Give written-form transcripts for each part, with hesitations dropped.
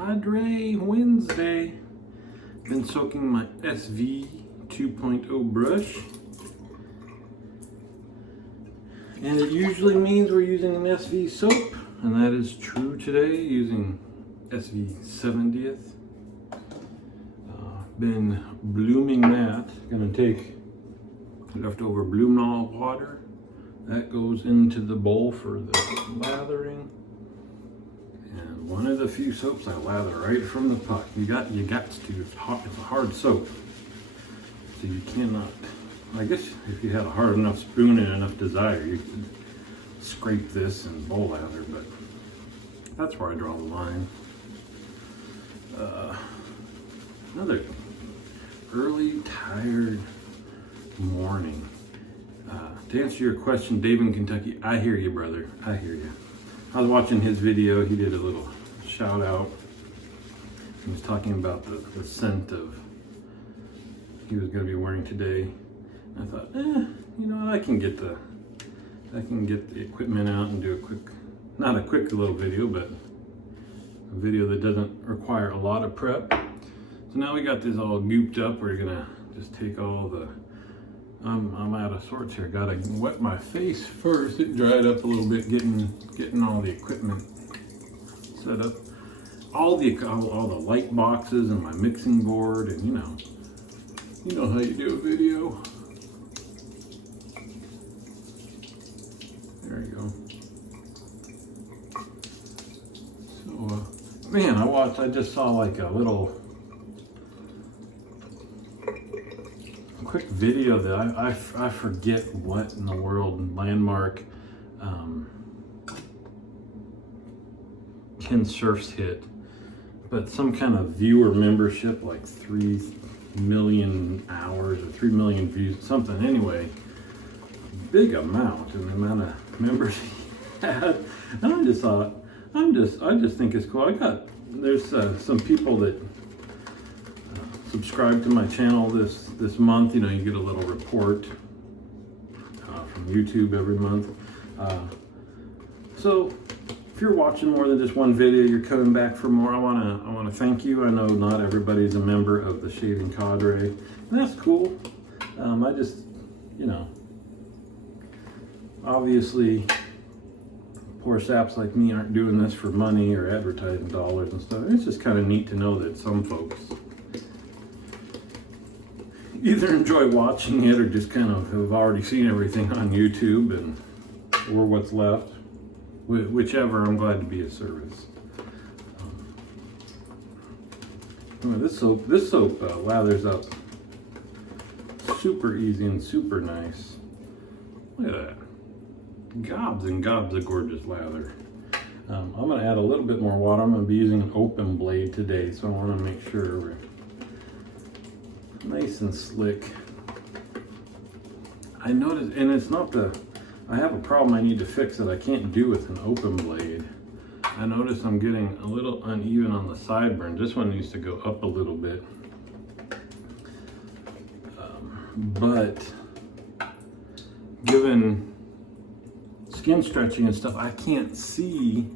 Cadre Wednesday. Been soaking my SV 2.0 brush. And it usually means we're using an SV soap, and that is true today, using SV 70th. Been blooming that. Gonna take leftover bloom knob water. That goes into the bowl for the lathering. And one of the few soaps I lather right from the pot. You got to. It's a hard soap, so you cannot. I guess if you had a hard enough spoon and enough desire, you could scrape this and bowl lather. But that's where I draw the line. Another early, tired morning. To answer your question, Dave in Kentucky, I hear you, brother. I hear you. I was watching his video. He did a little shout out. He was talking about the scent of he was going to be wearing today. I thought, you know, I can get the equipment out and do a quick, not a quick little video, but a video that doesn't require a lot of prep. So now we got this all gooped up. We're gonna just take all the. I'm out of sorts here. Gotta wet my face first. It dried up a little bit, getting all the equipment set up. All the light boxes and my mixing board, and you know how you do a video. There you go. So, man, I just saw like a little quick video that I forget what in the world landmark Ken Surf's hit, but some kind of viewer membership, like 3 million hours or 3 million views, something. Anyway, big amount, and the amount of members he had. And I just thought, I just think it's cool. There's some people that subscribe to my channel this month. You know, you get a little report from YouTube every month. So if you're watching more than just one video, you're coming back for more, I wanna thank you. I know not everybody's a member of the Shaving Cadre, and that's cool. I just, obviously poor saps like me aren't doing this for money or advertising dollars and stuff. It's just kind of neat to know that some folks either enjoy watching it or just kind of have already seen everything on YouTube or what's left. Whichever, I'm glad to be of service. This soap lathers up super easy and super nice. Look at that. Gobs and gobs of gorgeous lather. I'm going to add a little bit more water. I'm going to be using an open blade today, so I want to make sure we're nice and slick. I noticed, and it's not I have a problem I need to fix that I can't do with an open blade. I notice I'm getting a little uneven on the sideburns. This one needs to go up a little bit. But given skin stretching and stuff, I can't see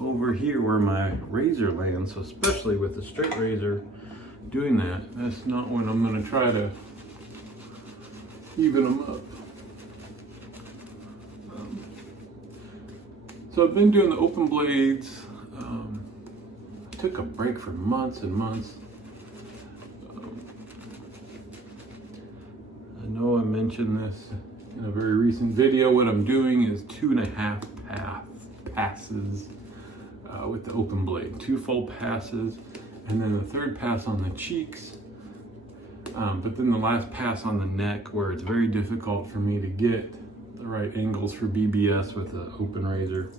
over here where my razor lands. So especially with the straight razor doing that's not when I'm going to try to even them up. So I've been doing the open blades. I took a break for months and months. I know I mentioned this in a very recent video. What I'm doing is 2.5 passes with the open blade. 2 full passes, and then the third pass on the cheeks. But then the last pass on the neck, where it's very difficult for me to get the right angles for BBS with an open razor.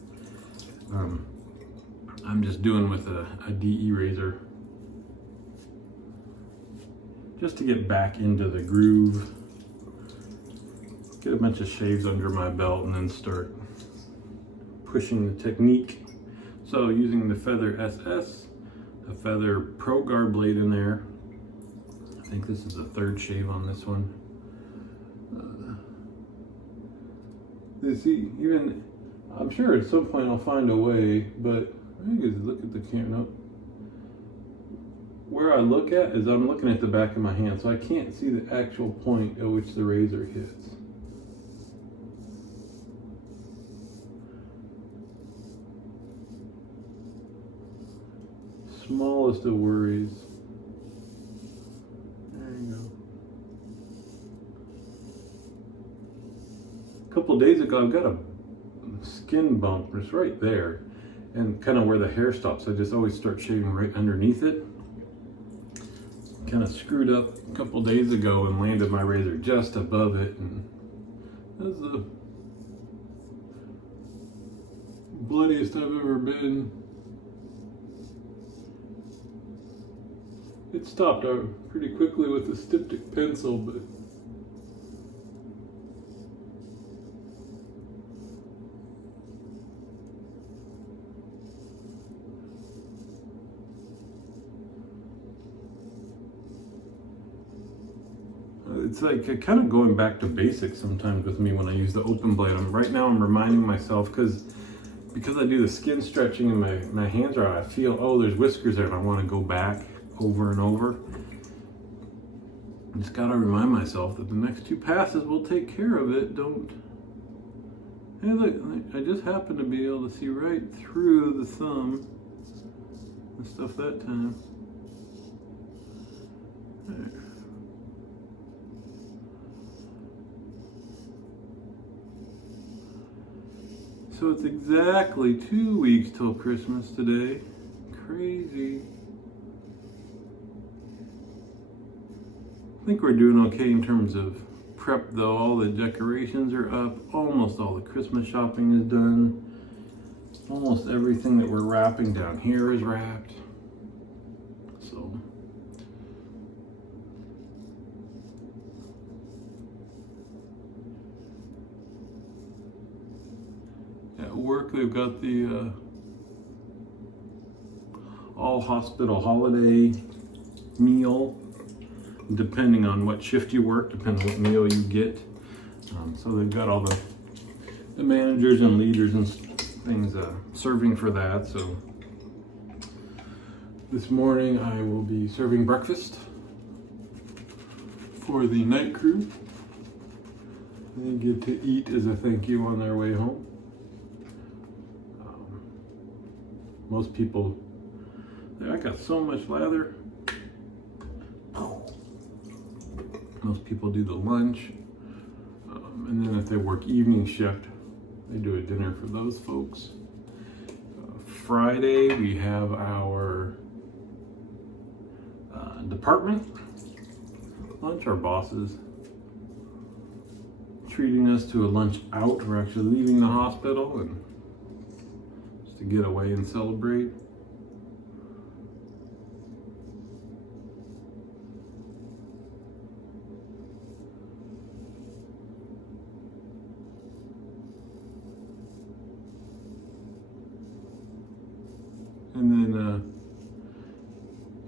I'm just doing with a DE razor, just to get back into the groove, get a bunch of shaves under my belt, and then start pushing the technique. So using the Feather SS, a Feather Pro Guard blade in there. I think this is the 3rd shave on this one. See, even, I'm sure at some point I'll find a way, but I think look at the camera. Nope. where I look at is I'm looking at the back of my hand, so I can't see the actual point at which the razor hits. Smallest of worries. There you go. A couple of days ago, I've got a skin bump just right there, and kind of where the hair stops. I just always start shaving right underneath it. Kind of screwed up a couple days ago and landed my razor just above it, and that's the bloodiest I've ever been. It stopped pretty quickly with a styptic pencil, but it's like kind of going back to basics sometimes with me when I use the open blade. Right now I'm reminding myself, because I do the skin stretching and my hands are out, I feel, oh, there's whiskers there, and I want to go back over and over. I just got to remind myself that the next two passes will take care of it. Don't. Hey, look, I just happened to be able to see right through the thumb and stuff that time. There. So it's exactly 2 weeks till Christmas today. Crazy. I think we're doing okay in terms of prep though. All the decorations are up. Almost all the Christmas shopping is done. Almost everything that we're wrapping down here is wrapped. So. At work they've got the all hospital holiday meal. Depending on what shift you work, depends on what meal you get. So they've got all the managers and leaders and things serving for that. So this morning I will be serving breakfast for the night crew. They get to eat as a thank you on their way home. Most people, I got so much lather. Most people do the lunch, and then if they work evening shift, they do a dinner for those folks. Friday, we have our department lunch. Our bosses treating us to a lunch out. We're actually leaving the hospital and just to get away and celebrate. And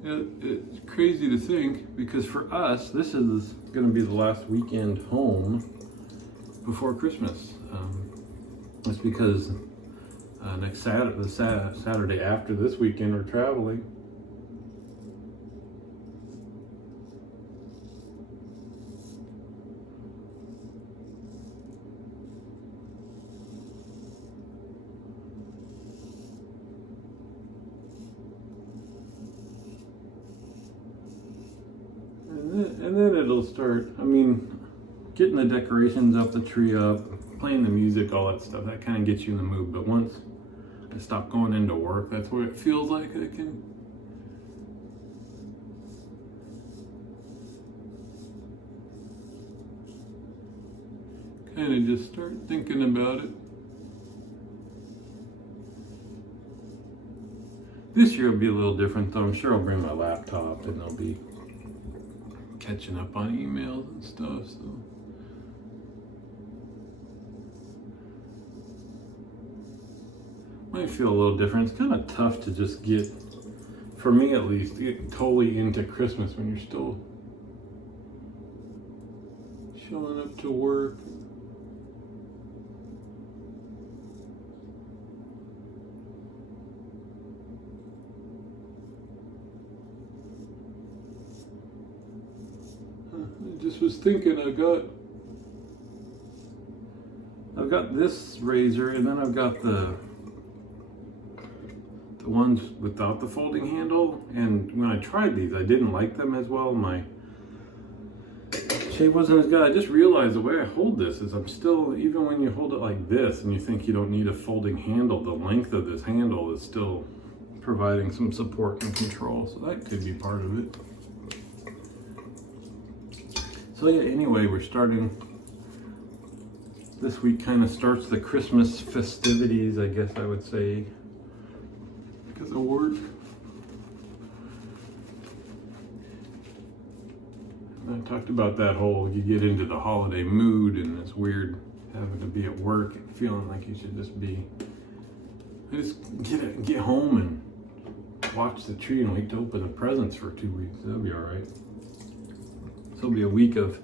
then it's crazy to think, because for us, this is going to be the last weekend home before Christmas. That's because next Saturday after this weekend, we're traveling. And then it'll start, I mean, getting the decorations up, the tree up, playing the music, all that stuff, that kind of gets you in the mood. But once I stop going into work, that's where it feels like I can kind of just start thinking about it. This year will be a little different though. I'm sure I'll bring my laptop and I'll be catching up on emails and stuff, so. Might feel a little different. It's kind of tough to just get, for me at least, to get totally into Christmas when you're still showing up to work. just was thinking I've got this razor, and then I've got the ones without the folding handle, and when I tried these I didn't like them as well. My shave wasn't as good. I just realized the way I hold this is I'm still, even when you hold it like this and you think you don't need a folding handle, the length of this handle is still providing some support and control, so that could be part of it. So yeah, anyway, we're starting, this week kind of starts the Christmas festivities, I guess I would say, because of work. And I talked about that whole, you get into the holiday mood and it's weird having to be at work and feeling like you should just be, just get home and watch the tree and wait to open the presents for 2 weeks. That'll be all right. So it'll be a week of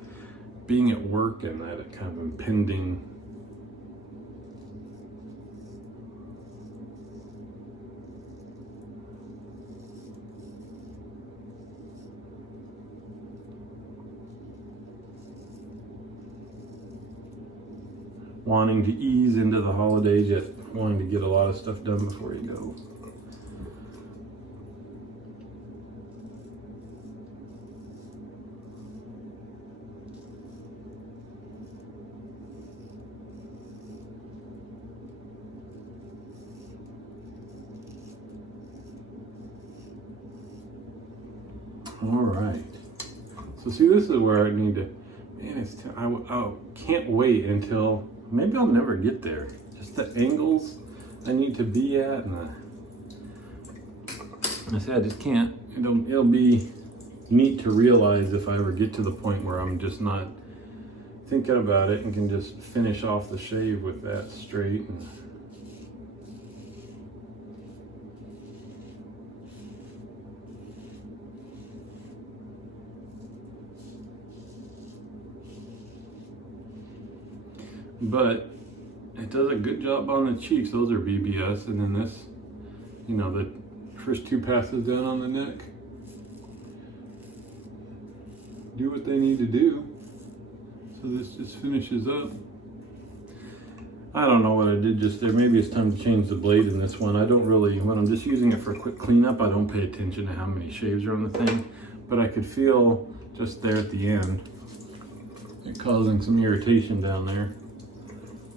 being at work and that kind of impending wanting to ease into the holidays, yet wanting to get a lot of stuff done before you go. All right. So see, this is where I need to, man, I can't wait until, maybe I'll never get there. Just the angles I need to be at, and I said I just can't. It'll be neat to realize if I ever get to the point where I'm just not thinking about it and can just finish off the shave with that straight. And but it does a good job on the cheeks. Those are BBS, and then this, you know, the first 2 passes down on the neck do what they need to do. So this just finishes up. I don't know what I did just there. Maybe it's time to change the blade in this one. I don't really, when I'm just using it for a quick cleanup, I don't pay attention to how many shaves are on the thing, but I could feel just there at the end it causing some irritation down there.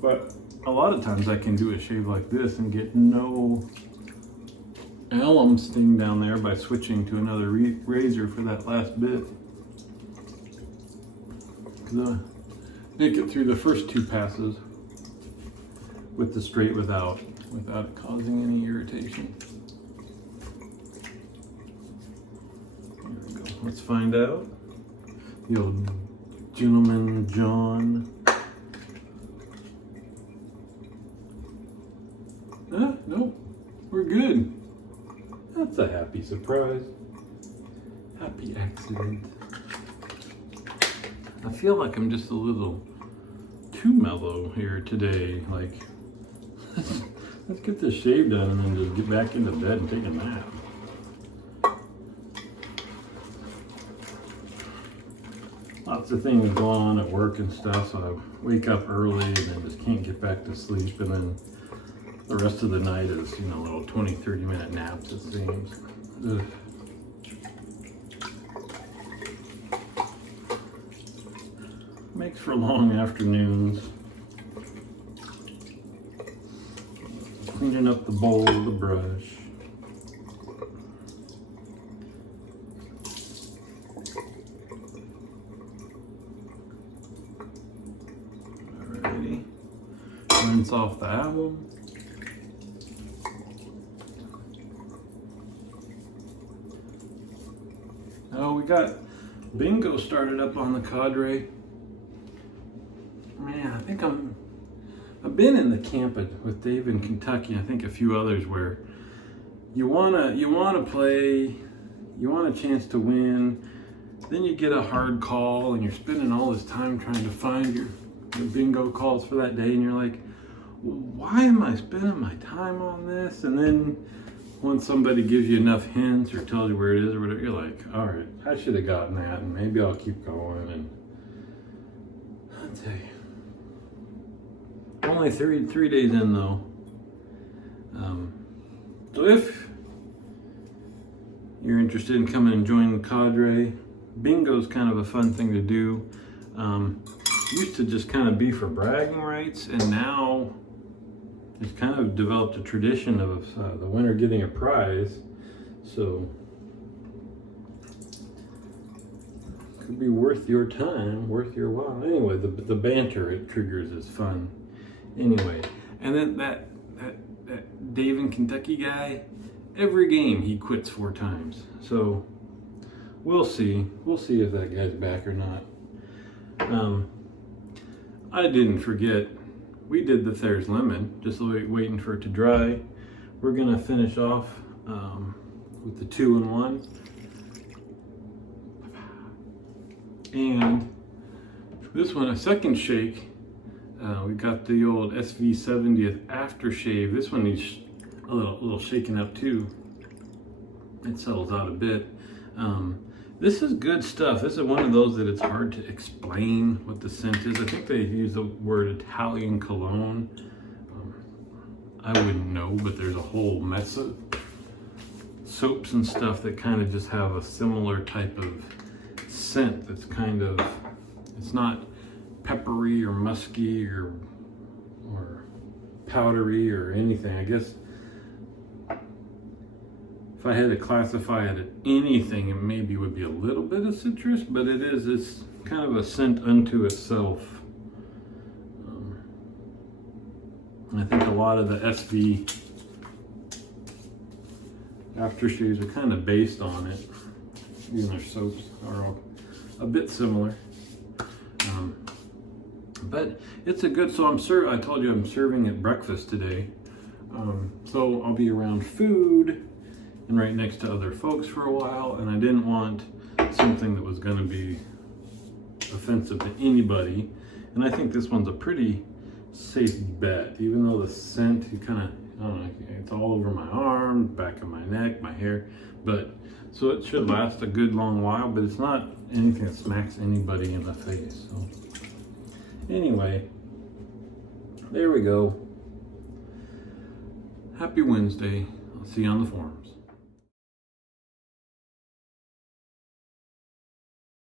But a lot of times I can do a shave like this and get no alum sting down there by switching to another razor for that last bit. Make it through the first 2 passes with the straight without it causing any irritation. There we go. Let's find out. The old gentleman John. Nope, we're good. That's a happy surprise. Happy accident. I feel like I'm just a little too mellow here today. Like, let's get this shave done and then just get back into bed and take a nap. Lots of things going on at work and stuff, so I wake up early and then just can't get back to sleep, and then the rest of the night is, you know, little 20-30 minute naps, it seems. Ugh. Makes for long afternoons. Cleaning up the bowl with the brush. Alrighty. Rinse off the alum. Oh, we got bingo started up on the Cadre. Man, I think I've been in the camp with Dave in Kentucky, I think a few others, where you wanna play, you want a chance to win, then you get a hard call and you're spending all this time trying to find your bingo calls for that day, and you're like, why am I spending my time on this? And then once somebody gives you enough hints or tells you where it is or whatever, you're like, all right, I should have gotten that, and maybe I'll keep going. And tell you. Only three days in though. So if you're interested in coming and joining the cadre, bingo's kind of a fun thing to do. Used to just kind of be for bragging rights, and now it's kind of developed a tradition of the winner getting a prize. So could be worth your time, worth your while. Anyway, the banter it triggers is fun. Anyway, and then that Dave in Kentucky guy, every game he quits 4 times. So we'll see. We'll see if that guy's back or not. I didn't forget, we did the Thayer's Lemon, just waiting for it to dry. We're gonna finish off with the 2-in-1. And this one, a second shake. We got the old SV70th aftershave. This one needs a little shaken up too. It settles out a bit. This is good stuff. This is one of those that it's hard to explain what the scent is. I think they use the word Italian cologne. I wouldn't know, but there's a whole mess of soaps and stuff that kind of just have a similar type of scent that's kind of, it's not peppery or musky or powdery or anything. I guess if I had to classify it as anything, it maybe would be a little bit of citrus, but it's kind of a scent unto itself. I think a lot of the SV aftershaves are kind of based on it. Even their soaps are all a bit similar. But it's a good, so I told you I'm serving at breakfast today. So I'll be around food and right next to other folks for a while, and I didn't want something that was gonna be offensive to anybody. And I think this one's a pretty safe bet, even though the scent, you kind of, I don't know, it's all over my arm, back of my neck, my hair, but so it should last a good long while, but it's not anything that smacks anybody in the face. So anyway, there we go. Happy Wednesday. I'll see you on the forums.